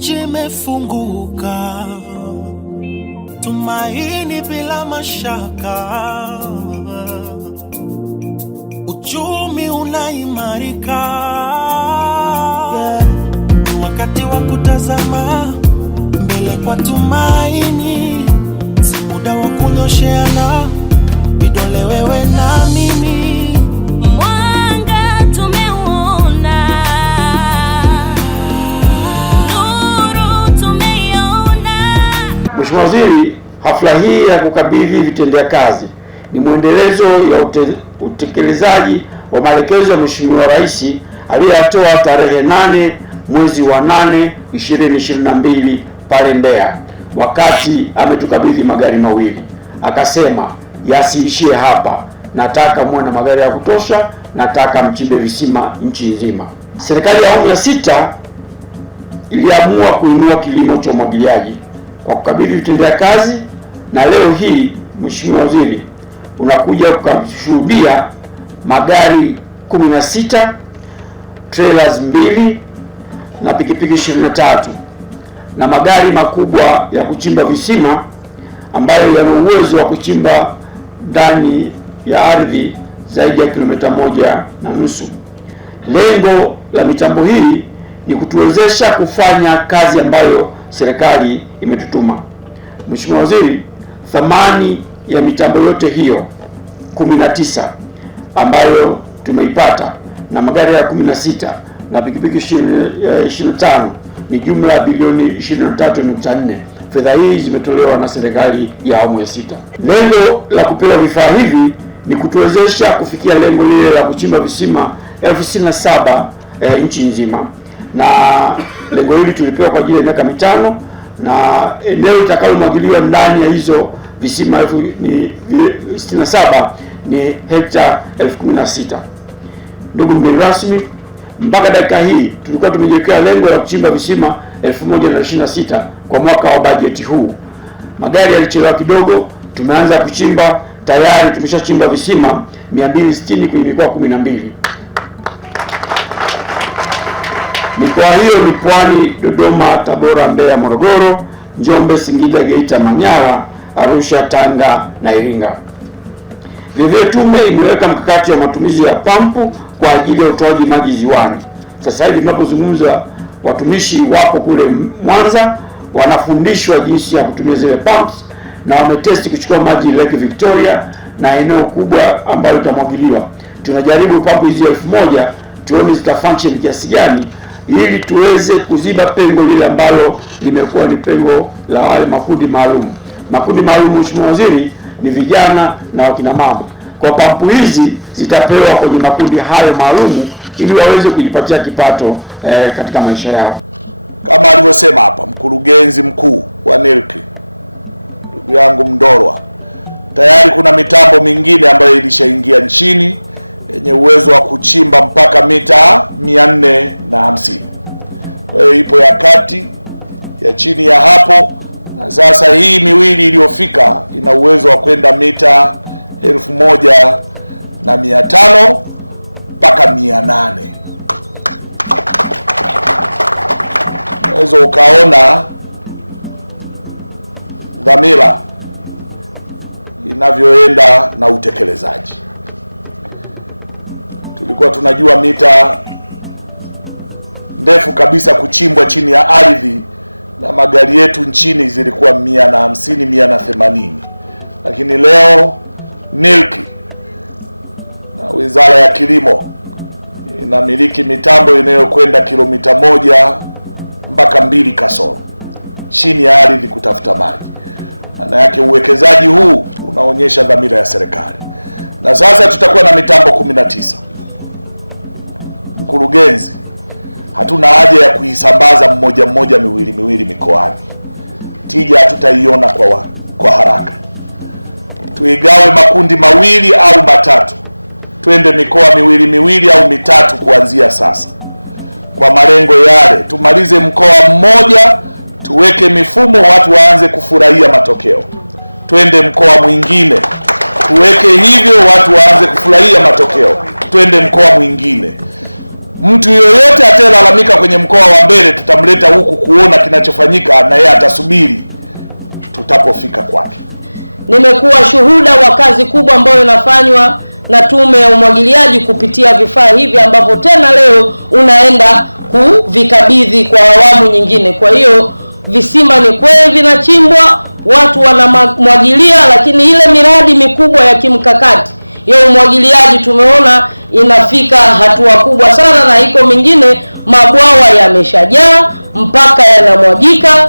nchi imefunguka, tumaini bila mashaka, uchumi unaimarika, wakati wa kutazama mbele kwa tumaini, si muda wa kunyosheana vidole wewe na mimi. Mwanga tumeuona, nuru tumeiona. Mheshimiwa Waziri, hafla hii ya kukabidhi vitendea kazi ni mwendelezo ya utekelezaji wa maelekezo ya Mheshimiwa Rais aliyatoa tarehe 8 mwezi wa 8 2022 pale Mbeya, wakati ametukabidhi magari mawili. Akasema yasiishie hapa, nataka muwe na magari ya kutosha, nataka mchimbe visima nchi nzima. Serikali ya awamu ya 6 iliamua kuinua kilimo cha umwagiliaji kwa kukabidhi vitendea kazi, na leo hii Mheshimiwa Waziri unakuja kushuhudia magari 16, trailers 2 na pikipiki 23 na magari makubwa ya kuchimba visima ambayo yana uwezo wa kuchimba ndani ya ardhi zaidi ya kilomita 1.5. Lengo la mitambo hii ni kutuwezesha kufanya kazi ambayo serikali imetutuma. Mheshimiwa Waziri, thamani ya mitambo yote hiyo 19 ambayo tumeipata na magari ya 16 na pikipiki 25 ni jumla ya bilioni 23.4. Fedha hii zimetolewa na serikali ya awamu ya 6. Lengo la kupewa vifaa hivi ni kutuwezesha kufikia lengo lile la kuchimba visima 67,000 nchi nzima, na lengo hili tulipewa kwa ajili ya miaka 5, na eneo litakalomwagiliwa ndani ya hizo visima 67 ni hekta 16,000. Ndugu mgeni rasmi, mpaka dakika hii tulikuwa tumejiwekea lengo la kuchimba visima 1026 kwa mwaka wa bajeti huu. Magari yalichelewa kidogo, tumeanza kuchimba tayari, tumeshachimba visima 260 kwenye mikoa 12. Mikoa hiyo ni Pwani, Dodoma, Tabora, Mbeya, Morogoro, Njombe, Singida, Geita, Manyara, Arusha, Tanga na Iringa. Vivyo tume imeweka mkakati wa matumizi ya pampu kwa ajili ya utoaji maji ziwani. Sasa hivi tunapozungumza, watumishi wapo kule Mwanza wanafundishwa jinsi ya kutumia zile pumps, na wametesti kuchukua maji Lake Victoria na eneo kubwa ambalo litamwagiliwa. Tunajaribu pampu hizi 1000 tuone zita function kiasi gani, ili tuweze kuziba pengo lile ambalo limekuwa ni pengo la wale makundi maalum. Makundi maalum, Mheshimiwa Waziri, ni vijana na wakina mama. Kwa pampu hizi zitapewa kwenye makundi hayo maalum ili waweze kujipatia kipato katika maisha yao. Kama alivyosema hapa mkurugenzi mkuu wa NERC ndugu yangu Mndorwa, tayari kuna mitambo mingine ambayo ilishaingia nchini yenye uwezo wa kuchimba mpaka mita 450. Kwa hiyo ipo ya kati, ya chini ya hapo, na sasa hii miwili iliyofika ina uwezo wa kwenda mita 1500 mpaka 800. Unaweza ukaona dhamira inavyoenda na utekelezaji. Tulikuwa tunajua mita ndefu kabisa kuchimbwa chini ya ardhi na magari yetu nchini zilikuwa 150, 180, lakini leo NERC na Wizara ya Kilimo inamiliki mitambo inayokwenda kilomita 1 mpaka 2 kasoro chini ya ardhi kutafuta maji. Maana yake uwekezaji huu unaonyesha dhamira ya serikali. Na sasa tutakuwa na mitambo 19. Mkurugenzi, hatuna haja ya kuisambaza mmoja mmoja, miwili mikoani. Tija hatutaiona kwa haraka. Tuigawe makundi mawili au matatu, twende mikoa miwili au mitatu kuanzia sasa, kwa malengo yale. Tumalize mkoa mmoja, tuweke mifumo, watu waanze kufurahia matokeo. Twende mkoa mwingine, tuweke hivyo, watu waanze kufurahia matokeo. Twende mkoa mwingine. Mtu yoyote atalalamika kwenye mkoa wa Mbeya tutamleta huku kuona kinachofanyika, na yeye atasubiri tutapofika kwake. Nimekuwa shuhuda wa kazi kubwa ambayo inafanywa na Tume ya Umwagiliaji kupitia vifaa hivi ambavyo tena leo unaenda kuvikabidhi kwa awamu nyingine. Kwa hiyo visima ni kweli vinachimbwa, watu wanamwagilia, lakini ile miradi mikubwa ya kimkakati ya umwagiliaji tumeona inafika hatua kubwa sana, na iko mingine mabwawa yameshajaa mpaka yanamwagika.